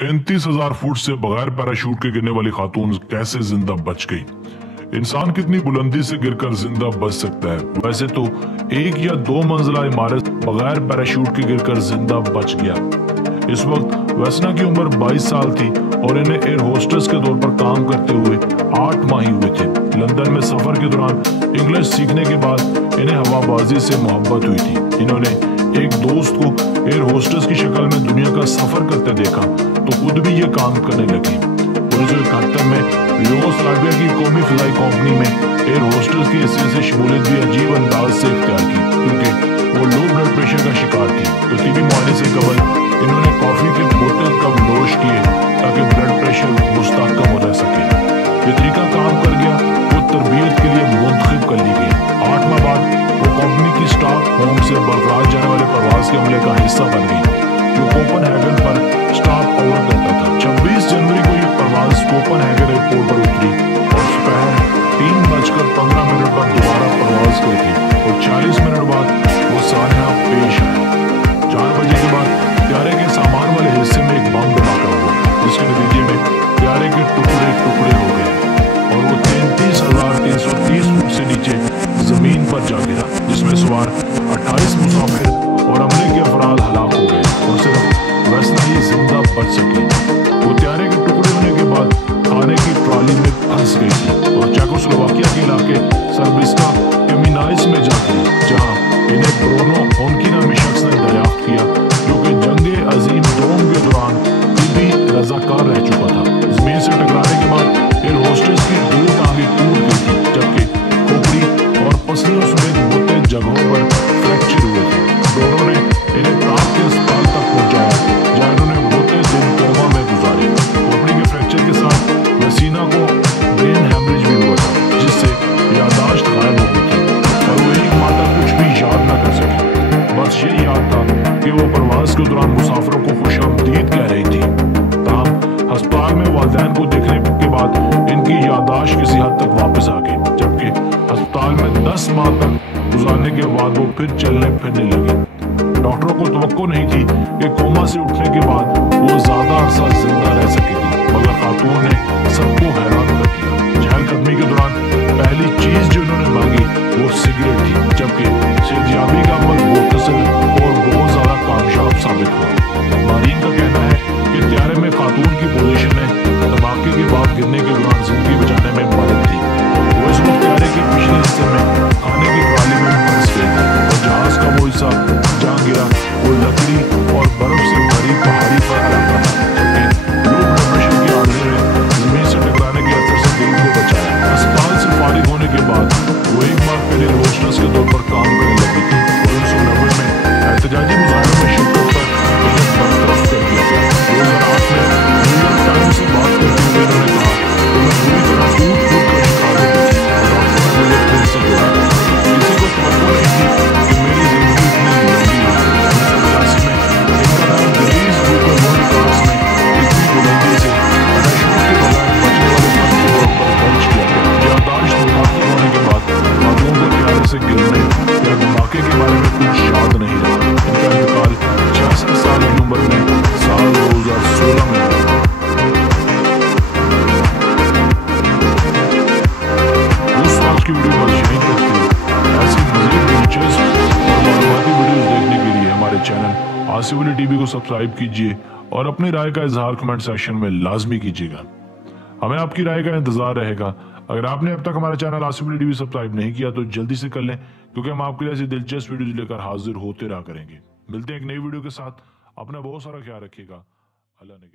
35,000 foot से बगैर parachute के गिरने वाली खातून कैसे जिंदा बच गई। इंसान कितनी बुलंदी से गिरकर जिंदा बच सकता है। वैसे तो एक या दो मंजिला इमारत बगैर पैराशूट के गिरकर जिंदा बच गया। इस वक्त वैसना की उम्र 22 साल थी और इन्हें एयर होस्टेस के तौर पर काम करते हुए 8 माह ही हुए थे। लंदन में सफर के दौरान इंग्लिश सीखने के बाद इन्हें हवाबाजी से मोहब्बत हुई थी। इन्होंने एक दोस्त को एयर होस्टेस की शक्ल में दुनिया का सफर करते देखा तो खुद भी ये काम करने लगी। 1971 में यूगोस्लाविया लाइबिया की कौमी फिजाई कंपनी में एयर होस्टेस की हैसियत से शमूलियत भी अजीब अंदाज से इख्तियार की, क्योंकि वो लो ब्लड प्रेशर का शिकार थी। तो टीबी मुआयने से कबल इन्होंने कॉफी के बोतल कप नोश किए ताकि ब्लड प्रेशर मुस्तहकम हो सके। ये तरीका काम कर गया, वो तरबियत के लिए मुंतखब कर ली गई। 8 माह बाद वो कंपनी की स्टॉक होम से बगदाद जाने वाले प्रवास के अमले का हिस्सा बन गई, जो कोपनहेगन पर स्टॉप ओवर करता था। 26 जनवरी को ये प्रवास कोपनहेगन एयरपोर्ट पर उतरी और दोपहर 3:15 पर दोबारा प्रवास करेगी और 40 मिनट बाद वो सान्या पेश आया। 4 बजे के बाद प्यारे के सामान वाले हिस्से में एक बम धमाका हुआ, जिसके नतीजे में प्यारे के टुकड़े टुकड़े हो गए और वो 33,330 फुट से नीचे जमीन पर जा गिरा, जिसमें सवार 28 मुसाफिर और अमले के अफराद हलाक हो गए और सिर्फ वैसना ही जिंदा बच सकी। वो प्यारे के टुकड़े होने के बाद खाने की ट्रॉली में फंस गई थी और चेकोस्लोवाकिया के इलाके सर्बिस्का के मिनाइस में जा गिरी, जहां इन्हें ब्रोनो होनकी नामी शख्स ने दरियाफ्त किया, जो कि जंगे अजीम दोम के दौरान भी रजाकार रह चुका था। जमीन से टकराने के बाद एयर होस्टेस की 2 टांगें टूट गई थी, जबकि खोपड़ी और पसलियों समेत बहुते जगहों पर फ्रैक्चर हुए थे। दोनों ने इन्हें ताप के अस्पताल तक पहुंचाया, जहां इन्होंने बहुते दिन कोमा में गुजारे। खोपड़ी के फ्रैक्चर के साथ वसीना को ब्रेन हैमरेज भी हुआ था, जिससे याददाश्त गायब हो गई थी और वो 1 माह तक कुछ भी याद न कर सकी। बस यही याद था कि वो प्रवास के दौरान मुसाफिरों को खुशामदीद कह रही थी। अस्पताल में वालिदैन को देखने के बाद इनकी याददाश्त किसी हद तक वापस आ गई, जबकि अस्पताल में 10 माह तक गुजारने के बाद वो फिर चलने फिरने लगी। डॉक्टरों को तवक्को नहीं थी कि कोमा से उठने के बाद वो ज्यादा अरसा जिंदा रह सकेगी, मगर खातून ने सबको हैरान कर दिया। चहलकदमी के दौरान पहली चीज जो उन्होंने मांगी वो सिगरेट थी, जबकि सेहतयाबी का अमल मुख्तसर और बहुत ज्यादा कामयाब साबित हुआ। मारीन का कहना है कि त्यारे में खातून की पोजीशन ने धमाके के बाद गिरने के दौरान जिंदगी बचाने में मदद दी। वो इस वक्त त्यारे के पिछले हिस्से में खाने की ट्रॉली में फंस गई और जहाज का वो हिस्सा जहाँ गिरा वो लकड़ी और बर्फ से भरी पहाड़ी पर इलाका था, जबकि लो ब्लड प्रेशर की हालत में जमीन से टकराने के असर से दिल को बचाया। अस्पताल से फारिग होने के बाद वो 1 माह पहले होस्टेस के तौर पर काम करने लगी थी। 1990 में एहतजाजी मुजाहरों में शिरकत पर इन्हें बर्तरफ कर दिया गया। 2008 में न्यूयॉर्क टाइम्स से बात करते हुए उन्होंने कहा कि मैं बुरी तरह टूट का शिकार हो गई थी और डॉक्टरों ने मुझे फिर से जोड़ा। किसी को तवक्को नहीं थी कि मेरी जिंदगी इतनी लंबी है। 1982 में इनका नाम Guinness book of world records में इतनी बुलंदी से पैराशूट के बगैर बचने वाले मर्द पर दर्ज किया गया। याददाश्त मुतासर होने के बाद खातून को किनारे से गिरने या धमाके के बारे में कुछ याद नहीं रहा। इनका इंतकाल 66 साल की उम्र में साल 2016 में हुआ। दोस्तों, आज की वीडियो बस यहीं तक थी। ऐसी मज़ीद दिलचस्प और मालूमाती वीडियोस देखने के लिए हमारे चैनल आसिफ अली टीवी को सब्सक्राइब कीजिए और अपनी राय का इजहार कमेंट सेक्शन में लाजमी कीजिएगा। हमें आपकी राय का इंतजार रहेगा। अगर आपने अब तक हमारा channel Asif Ali TV subscribe नहीं किया तो जल्दी से कर लें, क्योंकि हम आपके लिए ऐसी दिलचस्प वीडियो लेकर हाजिर होते रहा करेंगे। मिलते हैं एक नई वीडियो के साथ। अपना बहुत सारा ख्याल रखिएगा। अल्लाह ने